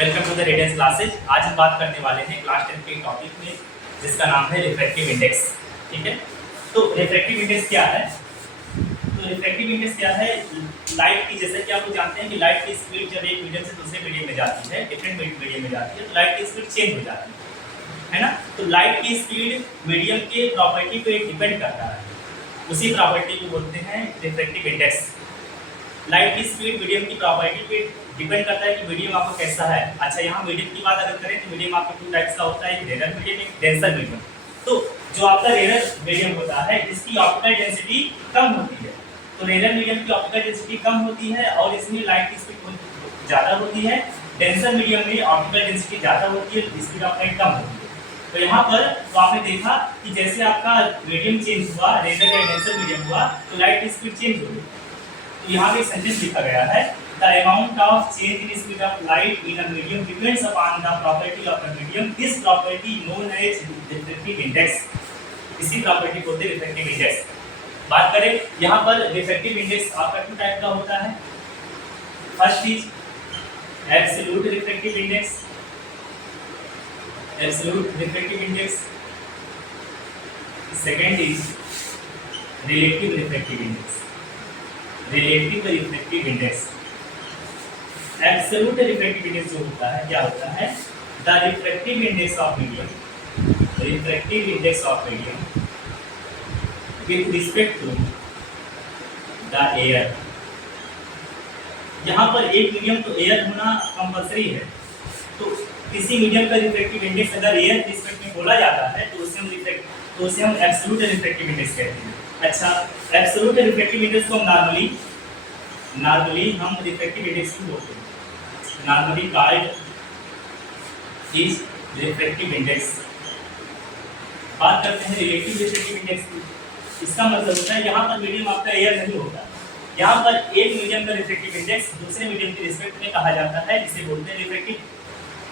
Welcome to the Radiance classes. आज हम बात करने वाले हैं क्लास 10 के टॉपिक में जिसका नाम है रिफ्रैक्टिव इंडेक्स। ठीक है, तो रिफ्रैक्टिव इंडेक्स क्या है? तो रिफ्रैक्टिव इंडेक्स क्या है? लाइट की, जैसे कि आप लोग जानते हैं कि लाइट की स्पीड जब एक मीडियम से दूसरे मीडियम में जाती है, डिफरेंट मीडियम में जाती है, तो लाइट की स्पीड चेंज हो जाती है ना। तो लाइट की स्पीड मीडियम के प्रॉपर्टी पे डिपेंड करता है, उसी प्रॉपर्टी को बोलते हैं रिफ्रैक्टिव इंडेक्स। लाइट की स्पीड मीडियम की प्रॉपर्टी पे डिपेंड करता है कि मीडियम आपका कैसा है। अच्छा, यहाँ मीडियम की बात अगर करें तो मीडियम आपके टू टाइप्स का होता है, एक रेयर मीडियम, एक डेंसर मीडियम। तो जो आपका रेयर मीडियम होता है इसकी ऑप्टिकल डेंसिटी कम होती है, तो रेयर मीडियम की ऑप्टिकल डेंसिटी कम होती है और इसमें लाइट की स्पीड ज़्यादा होती है। डेंसर मीडियम में ऑप्टिकल डेंसिटी ज़्यादा होती है, स्पीड ऑफ लाइट कम होती है। तो यहाँ पर तो आपने देखा कि जैसे आपका मीडियम चेंज हुआ, रेयर या डेंसर मीडियम हुआ, तो लाइट की स्पीड चेंज हो गई। तो यहाँ पे सेंटेंस लिखा गया है, the amount of change in speed of light in a medium depends upon the property of the medium, this property known as refractive index. इसी प्रॉपर्टी को बोलते हैं रिफ्रैक्टिव इंडेक्स। बात करें यहाँ पर रिफ्रैक्टिव इंडेक्स आपका टू टाइप का होता है। First is absolute refractive index, absolute refractive index. Second is relative refractive index, relative refractive index. Absolute refractive index जो होता है, क्या होता है? The refractive index of medium, refractive index of medium with respect to the air. यहाँ पर एक medium तो एयर होना कंपल्सरी है, तो किसी मीडियम का रिफ्रैक्टिव इंडेक्स अगर एयर के रिस्पेक्ट में बोला जाता है तो उसे हम एब्सोल्यूट रिफ्रैक्टिव इंडेक्स कहते हैं। अच्छा, एब्सोल्यूट रिफ्रैक्टिव इंडेक्स को हम नॉर्मली हम रिफ्रैक्टिव इंडेक्स को बोलते हैं, normally called is refractive index. बात करते हैं रिलेटिव रिफ्रैक्टिव इंडेक्स की। इसका मतलब होता है यहाँ पर मीडियम आपका एयर नहीं होता, यहाँ पर एक मीडियम का रिफ्रैक्टिव इंडेक्स दूसरे मीडियम के रिस्पेक्ट में कहा जाता है, जिसे बोलते हैं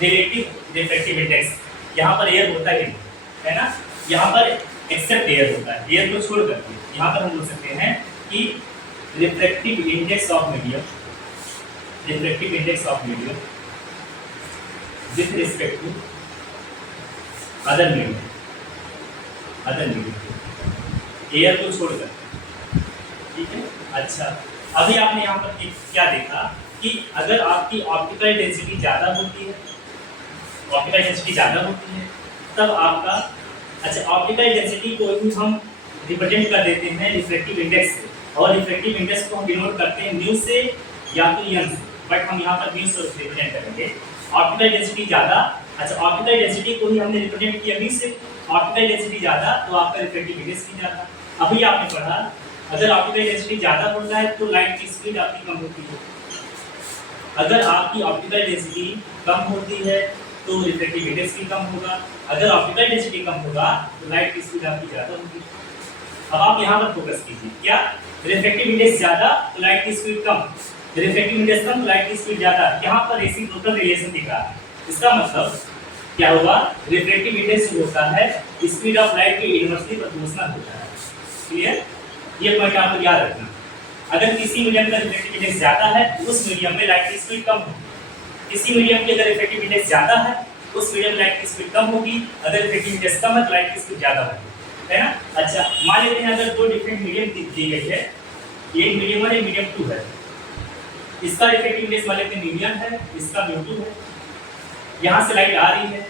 रिलेटिव रिफ्रैक्टिव इंडेक्स। यहाँ पर एयर होता है ना, यहाँ पर एक्सेप्ट एयर होता है, एयर को छोड़ करके यहाँ पर हम बोल सकते हैं कि refractive index of medium, refractive index of medium with respect to other medium, air को छोड़ करके। ठीक है, अच्छा, अभी आपने यहाँ पर क्या देखा कि अगर आपकी ऑप्टिकल डेंसिटी ज़्यादा होती है, ऑप्टिकल डेंसिटी ज़्यादा होती है तब आपका, अच्छा, ऑप्टिकल डेंसिटी को ही हम रिप्रेजेंट कर देते हैं रिफ्रैक्टिव इंडेक्स से, और रिफ्रैक्टिव इंडेक्स को हम डिनोट करते हैं न्यू से या तो यन से, बट हम यहाँ पर न्यू से रिप्रेजेंट करेंगे। ऑप्टिकल डेंसिटी ज़्यादा, अच्छा, ऑप्टिकल डेंसिटी को ही हमने रिप्रेजेंट किया न्यू से, ऑप्टिकल डेंसिटी ज़्यादा तो आपका रिफ्रैक्टिव इंडेक्स भी ज़्यादा। अभी आपने पढ़ा अगर ऑप्टिकल डेंसिटी ज़्यादा होता है तो लाइट की स्पीड आपकी कम होती है, अगर आपकी ऑप्टिकल डेंसिटी कम होती है तो रिफ्रैक्टिव इंडेक्स भी कम होगा, अगर ऑप्टिकल डेंसिटी कम होगा तो लाइट की स्पीड आपकी ज़्यादा होगी। अब आप यहाँ पर फोकस कीजिए, क्या रिफ्रैक्टिव इंडेक्स ज़्यादा तो लाइट की स्पीड कम, रिफ्रैक्टिव इंडेक्स कम तो लाइट की स्पीड ज़्यादा। यहाँ पर रेसिप्रोकल रिलेशन दिख रहा है, इसका मतलब क्या हुआ? रिफ्रैक्टिव इंडेक्स जो होता है स्पीड ऑफ लाइट के इनवर्सली प्रोपोर्शनल होता है। क्लियर? ये पॉइंट आपको याद रखना। अगर किसी मीडियम का रिफ्रैक्टिव इंडेक्स ज़्यादा है उस मीडियम में लाइट की स्पीड कम होगी, किसी मीडियम की अगर रिफ्रैक्टिव इंडेक्स ज़्यादा है उस मीडियम में लाइट की स्पीड कम होगी, अगर रिफ्रैक्टिव इंडेक्स कम है तो लाइट की स्पीड ज़्यादा होगी, है ना। अच्छा, मान लेते हैं अगर दो डिफरेंट मीडियम दी गई है, एक मीडियम 1 एक मीडियम 2 है, इसका रिफ्रैक्टिव इंडेक्स मान लेते हैं मीडियम है, इसका म्यू2 है। यहाँ से लाइट आ रही है,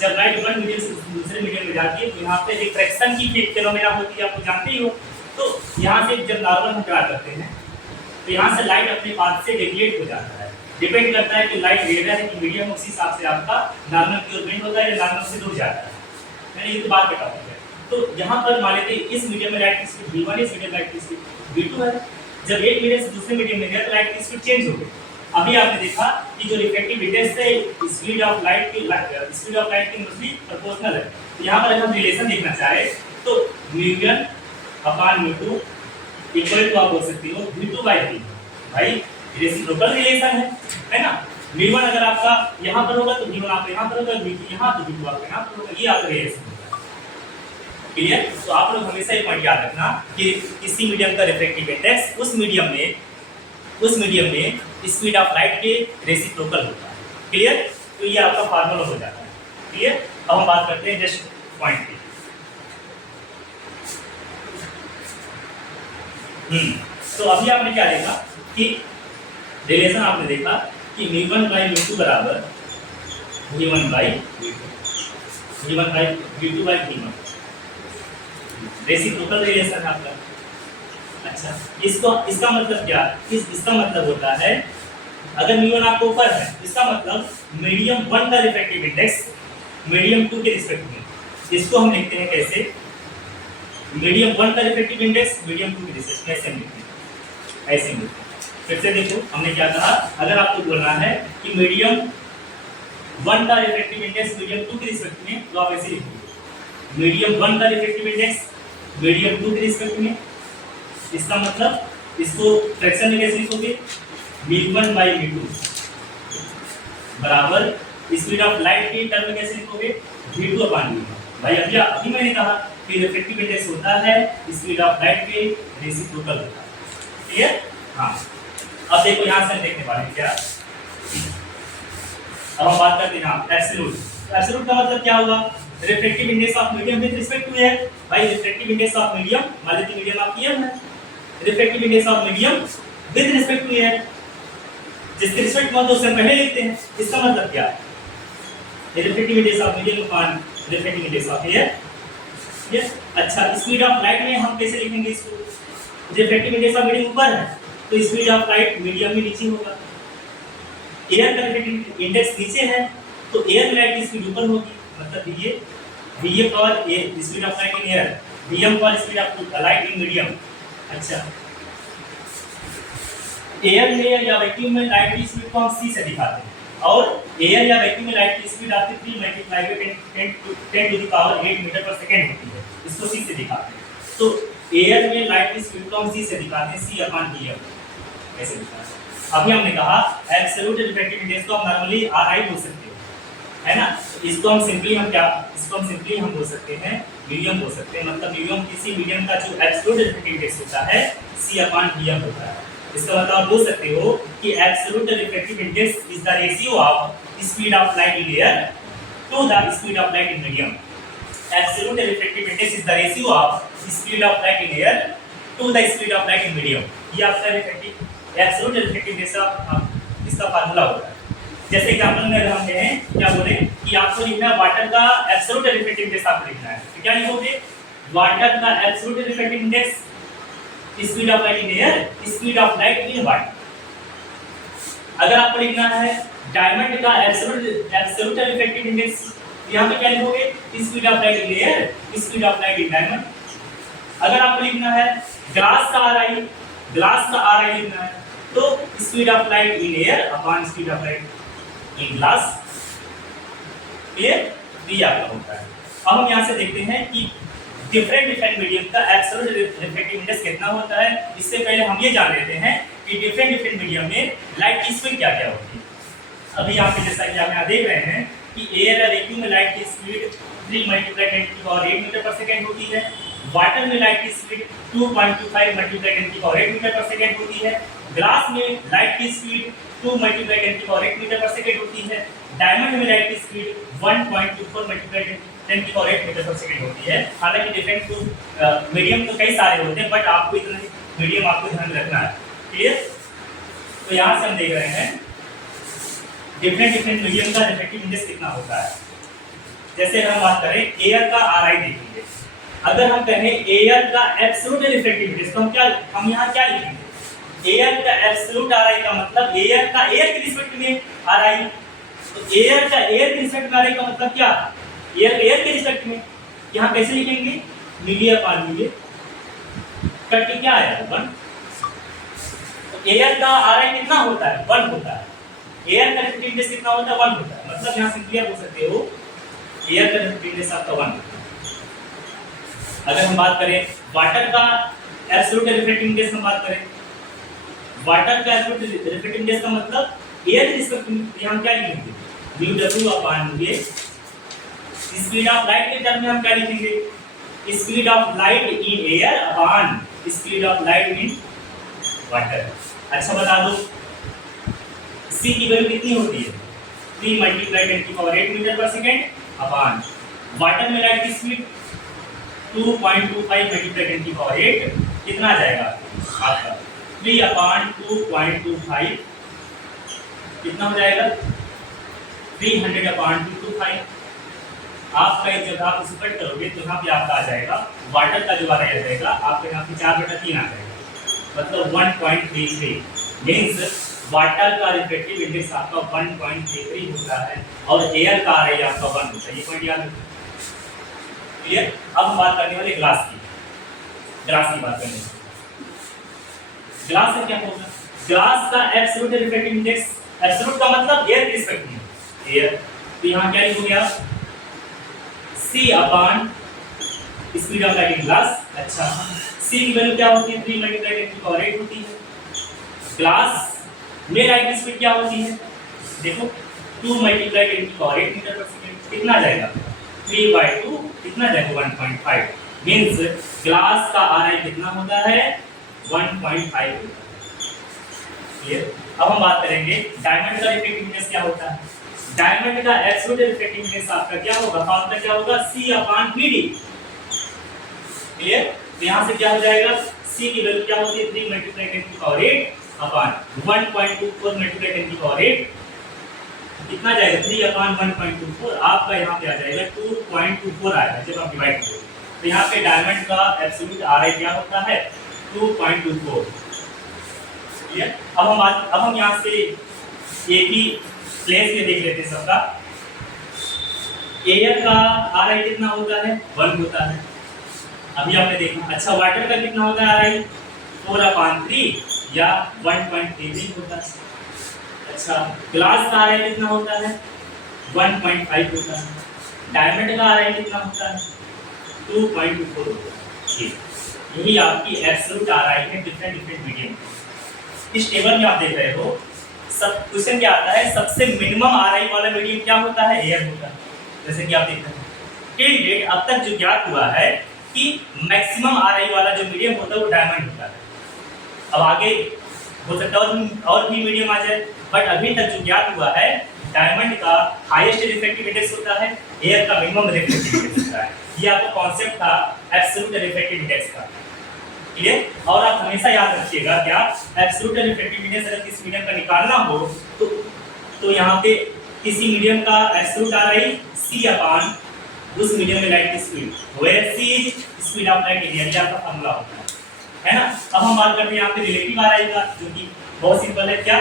जब लाइट वन मीडियम से दूसरे मीडियम में जाती है तो यहाँ पे रिफ्रैक्शन की फेनोमेना होती है, आपको जानते ही हो। तो यहाँ से जब नॉर्मल हम क्या करते हैं तो यहाँ से लाइट अपने पाथ से डेविएट हो जाता है, डिपेंड करता है कि लाइट रेयर है कि मीडियम, उसी हिसाब से आपका नॉर्मल की ओर बेंड होता है या नॉर्मल से दूर जाता है। मैंने ये तो बात का टॉपिक है। तो यहाँ पर मान लेते हैं इस मीडियम में लाइट की स्पीड v1 है, इस मीडियम लाइट की स्पीड v2 है। जब एक मीडियम से दूसरे मीडियम में गया तो लाइट की स्पीड चेंज हो गई। अभी आपने देखा कि जो रिफ्रैक्टिव इंडेक्स है स्पीड ऑफ लाइट के इनवर्सली प्रोपोर्शनल है। यहाँ पर अगर हम रिलेशन देखना चाहे तो म्यू1 अपॉन म्यू2 इक्वल टू आप बोल सकते हो v2/v। भाई रेसिप्रोकल रिलेशन है ना। v1 अगर आपका यहाँ पर होगा तो v1 आपका यहाँ पर होगा, v2 यहाँ तो v2 आपका यहाँ पर होगा, ये आपका रिलेशन होगा। क्लियर? तो आप लोग हमेशा एक पॉइंट याद रखना कि किसी मीडियम का रिफ्रैक्टिव इंडेक्स उस मीडियम में स्पीड ऑफ लाइट के रेसिप्रोकल होता है। क्लियर? तो ये आपका फार्मूला हो जाता है। ठीक है, अब हम बात करते हैं जस्ट पॉइंट की। तो अभी आपने क्या देखा कि रिलेशन आपने देखा कि v1 बाई v2 बराबर v1 by v2 by v1, reciprocal relation है आपका। अच्छा, इसका मतलब क्या, इसका मतलब होता है अगर v1 आपको ऊपर है, इसका मतलब मीडियम 1 का रिफ्रैक्टिव इंडेक्स मीडियम 2 के रिस्पेक्ट में, इसको हम लिखते हैं कैसे, मीडियम 1 का रिफ्रैक्टिव इंडेक्स मीडियम 2 के रिस्पेक्ट में, ऐसे लिखते हैं, ऐसे लिखते हैं। फिर से देखो हमने क्या कहा, अगर आपको बोलना है कि मीडियम 1 का रिफ्रैक्टिव इंडेक्स मीडियम 2 के रिस्पेक्ट में, तो आप ऐसे लिखोगे मीडियम 1 का रिफ्रैक्टिव इंडेक्स मीडियम 2 के रिस्पेक्ट में। इसका मतलब इसको फ्रैक्शन में कैसे लिखोगे, v1 बाई v2 बराबर स्पीड ऑफ लाइट के टर्म में कैसे लिखोगे, v2 अपॉन v1। भाई अभी मैंने कहा कि रिफ्रैक्टिव इंडेक्स होता है स्पीड ऑफ लाइट के रेसिप्रोकल होता है। ठीक है, हाँ। अब देखो यहाँ से हम देखने वाले हैं क्या, अब हम बात करते हैं एब्सोल्यूट। एब्सोल्यूट का मतलब क्या होगा, refractive index of medium with respect to air. भाई रिफ्रैक्टिव इंडेक्स ऑफ मीडियम, मान लीजिए मीडियम आपकी एयर है, refractive index of medium with respect to air, जिसके रिस्पेक्ट में उससे पहले लिखते हैं। इसका मतलब क्या है, refractive index of medium upon refractive index of air. Yes, अच्छा स्पीड ऑफ लाइट में हम कैसे लिखेंगे इसको, रिफ्रैक्टिव इंडेक्स ऑफ मीडियम ऊपर है तो स्पीड ऑफ लाइट मीडियम में नीचे होगा, एयर का रिफ्रैक्टिव इंडेक्स नीचे है तो एयर में लाइट की स्पीड ऊपर होगी, मतलब ये V for a speed of light in air, V for speed of light in medium. अच्छा, एयर में या वैक्यूम में लाइट की स्पीड को हम c से दिखाते हैं, और एयर या वैक्यूम में लाइट की स्पीड आपकी 3 multiply by 10 to the power 8 metre पर सेकंड होती है, इसको c से दिखाते हैं। तो एयर में लाइट की स्पीड को हम c से दिखाते हैं, c अपॉन v ऐसे दिखाते हैं। अभी हमने कहा एब्सोल्यूट रिफ्रैक्टिव इंडेक्स को हम नॉर्मली RI बोल सकते हैं, है ना। इसको हम सिंपली हम बोल सकते हैं मीडियम बोल सकते हैं, मतलब मीडियम किसी मीडियम का जो एब्सोल्यूट रिफ्रैक्टिव इंडेक्स होता है c अपॉन v होता है। इसका मतलब आप बोल सकते हो कि absolute refractive index is the ratio of speed of light in air to the speed of light in medium. Absolute refractive index is the ratio of speed of light in air to the speed of light in medium. ये आपका refractive absolute refractive index इसका formula होता है। जैसे example में अगर हम कहें, क्या बोले कि आपको लिखना है वाटर का एब्सोल्यूट रिफ्रैक्टिव इंडेक्स आपको लिखना है, तो क्या लिखोगे, वाटर का absolute refractive index speed of light in air, speed of light in water. अगर आपको लिखना है डायमंड का एब्सोल्यूट रिफ्रैक्टिव इंडेक्स, यहाँ पे क्या लिखोगे, speed of light in air, speed of light in diamond. अगर आपको लिखना है ग्लास का RI लिखना है, तो speed of light in air upon speed of light in glass, ये आपका होता है। अब हम यहाँ से देखते हैं कि डिफरेंट मीडियम का एब्सोल्यूट रिफ्रैक्टिव इंडेक्स कितना होता है। इससे पहले हम ये जान लेते हैं कि डिफरेंट मीडियम में लाइट की स्पीड क्या क्या होती है। अभी यहाँ पे जैसा कि आप यहाँ देख रहे हैं कि एयर या वैक्यूम में लाइट की स्पीड 3 मल्टीप्लाई 10 की पावर 8 मीटर पर सेकंड होती है, वाटर में लाइट की स्पीड 2.25 मल्टीप्लाई 10 की पावर 8 मीटर पर सेकंड होती है, ग्लास में लाइट की स्पीड 2 मल्टीप्लाई 10 की पावर 8 मीटर पर सेकंड होती है, डायमंड में लाइट की स्पीड 1.24 मल्टीप्लाई 10 की पावर 8 मीटर पर सेकंड होती है। हालांकि डिफरेंट मीडियम तो कई सारे होते हैं, बट आपको इतना मीडियम आपको ध्यान रखना है। क्लियर? तो यहाँ से हम देख रहे हैं डिफरेंट मीडियम का रिफ्रैक्टिव इंडेक्स कितना होता है। जैसे अगर हम बात करें एयर का RI देखेंगे, अगर हम कहें एयर का एब्सोल्यूट रिफ्रैक्टिव इंडेक्स, तो हम यहाँ क्या लिखेंगे, एयर का एब्सोल्यूट RI का मतलब एयर का एयर के रिस्पेक्ट में RI, तो एयर का एयर के रिस्पेक्ट में RI का मतलब क्या, एयर के रिस्पेक्ट में। यहाँ कैसे लिखेंगे, मिलियन अपॉन मिलियन, करके क्या आया 1। तो एयर का RI कितना होता है, 1 होता है। एयर का रिफ्रैक्टिव इंडेक्स कितना होता है, 1 होता है। मतलब यहाँ से क्लियर हो सकते हो एयर का रिफ्रैक्टिव इंडेक्स आपका 1 होता है। अगर हम बात करें वाटर का एब्सोल्यूट रिफ्रैक्टिव इंडेक्स, हम बात करें वाटर का एब्सोल्यूट रिफ्रैक्टिव इंडेक्स का मतलब एयर के रिस्पेक्ट में, यहाँ क्या लिखेंगे, म्यू अपॉन ये स्पीड ऑफ लाइट के टर्म में हम क्या लिखेंगे, speed of light in air upon speed of light in water. अच्छा बता दो C की वैल्यू कितनी होती है, 3 मल्टीप्लाई 10⁸ मीटर पर सेकेंड अपॉन वाटर में लाइट की स्पीड 2.25 मल्टीप्लाई 10⁸ कितना आ जाएगा आपका 3/2.25 कितना हो जाएगा 300/225। आपका जब आप इसे कट करोगे तो यहाँ पे आपका आ जाएगा वाटर का जो आ जाएगा आपके यहाँ पे 4/3 आ जाएगा, मतलब 1.33 मीन्स वाटर का रिफ्रैक्टिव इंडेक्स आपका 1.33 होता है और एयर का आ रहा है आपका 1 होता है। ये पॉइंट याद रखिए। क्लियर। अब हम बात करने वाले ग्लास की बात करने वाले। ग्लास का क्या होगा? ग्लास का एब्सोल्यूट रिफ्रैक्टिव इंडेक्स, एब्सोल्यूट का मतलब एयर के रिस्पेक्ट में एयर, तो यहाँ क्या हो गया C/, speed of light in glass. अच्छा, C की वैल्यू क्या होती है 3 मल्टीप्लाई 10⁸ होती है। ग्लास में लाइट की स्पीड क्या होती है देखो 2 मल्टीप्लाई 10⁸ मीटर पर सेकेंड कितना आ जाएगा 3/2 कितना जाएगा 1.5 मींस ग्लास का RI कितना होता है 1.5 होता है। क्लियर। अब हम बात करेंगे डायमंड का रिफ्रैक्टिव इंडेक्स क्या होता है। डायमंड का एब्सोल्यूट रिफ्रैक्टिव इंडेक्स आपका क्या होगा, फॉर्मूला क्या होगा C/VD। क्लियर। तो यहाँ से क्या हो जाएगा C की वैल्यू क्या होती है 3 मल्टीप्लाई 10⁸ अपॉन 1.24 मल्टीप्लाई 10⁸ कितना जाएगा 3/1.24 आपका यहाँ पे आ जाएगा 2.24 आएगा जब आप डिवाइड करोगे। तो यहाँ पे डायमंड का एब्सोल्यूट RI क्या होता है 2.24। क्लियर। अब हम यहाँ से एक ही प्लेस में देख लेते हैं सबका। एयर का RI कितना होता है 1 होता है, अभी आपने देखा। अच्छा, वाटर का कितना होता है RI 4/3 या 1.33 होता है। अच्छा, ग्लास का RI कितना होता है 1.5 होता है। डायमंड का RI कितना होता है 2.24 होता है। यही आपकी एब्सोल्यूट RI है डिफरेंट मीडियम। इस टेबल में आप देख रहे हो सब क्वेश्चन क्या आता है सबसे मिनिमम RI वाला मीडियम क्या होता है एयर होता है। जैसे कि आप देख रहे हैं टिल डेट अब तक जो ज्ञात हुआ है कि मैक्सिमम RI वाला जो मीडियम होता है वो डायमंड होता है। अब आगे हो सकता है और भी मीडियम आ जाए, बट अभी तक जो ज्ञात हुआ है डायमंड का हाईएस्ट रिफ्रैक्टिव इंडेक्स होता है, एयर का मिनिमम रिफ्रैक्टिव इंडेक्स होता है। ये आपका कॉन्सेप्ट था एब्सोल्यूट रिफ्रैक्टिव इंडेक्स का। क्लियर। और आप हमेशा याद रखिएगा क्या एब्सोल्यूट रिफ्रैक्टिव इंडेक्स अगर किसी मीडियम का निकालना हो तो यहाँ पे किसी मीडियम का एब्सोल्यूट RI C/, उस मीडियम में लाइट की speed where C is speed of light in area का फॉर्मूला होता है ना। अब हम बात करते हैं यहाँ पे रिलेटिव RI का, जो कि बहुत सिंपल है। क्या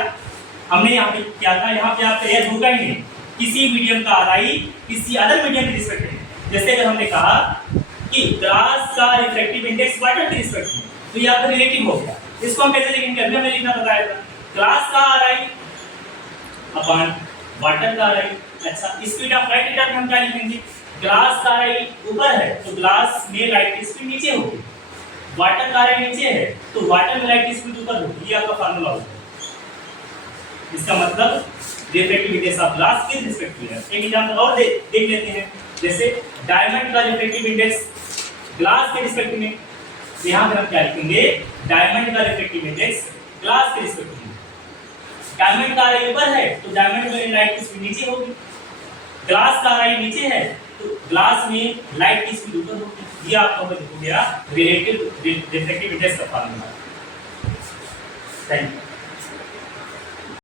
हमने यहाँ पे क्या था, यहाँ पे आपका एयर होगा ही नहीं, किसी मीडियम का RI किसी अदर मीडियम के रिस्पेक्ट में। जैसे अगर हमने कहा कि ग्लास का रिफ्रैक्टिव इंडेक्स वाटर के रिस्पेक्ट में, तो ये आपका रिलेटिव हो गया। इसको हम कैसे लिखेंगे, अभी हमने लिखना बताया था ग्लास का RI अपॉन वाटर का RI। अच्छा, स्पीड ऑफ लाइट की टर्म हम क्या लिखेंगे, ग्लास का RI ऊपर है तो ग्लास में लाइट की स्पीड नीचे होगी, वाटर का RI नीचे है तो वाटर में लाइट की स्पीड ऊपर होगी। ये आपका फार्मूला होगा। इसका मतलब रिफ्रैक्टिव इंडेक्स ऑफ ग्लास के रिस्पेक्ट में है। एक एग्जांपल और देख लेते हैं। जैसे डायमंड का रिफ्रैक्टिव इंडेक्स ग्लास के रिस्पेक्ट में, तो यहाँ पर हम क्या लिखेंगे डायमंड का रिफ्रैक्टिव इंडेक्स ग्लास के रिस्पेक्ट में। डायमंड का RI ऊपर है तो डायमंड में लाइट की स्पीड नीचे होगी, ग्लास का RI नीचे है तो ग्लास में लाइट की स्पीड ऊपर होगी। ये आपको हो गया रिलेटिव रिफ्रैक्टिव इंडेक्स का फार्मूला। Thank you.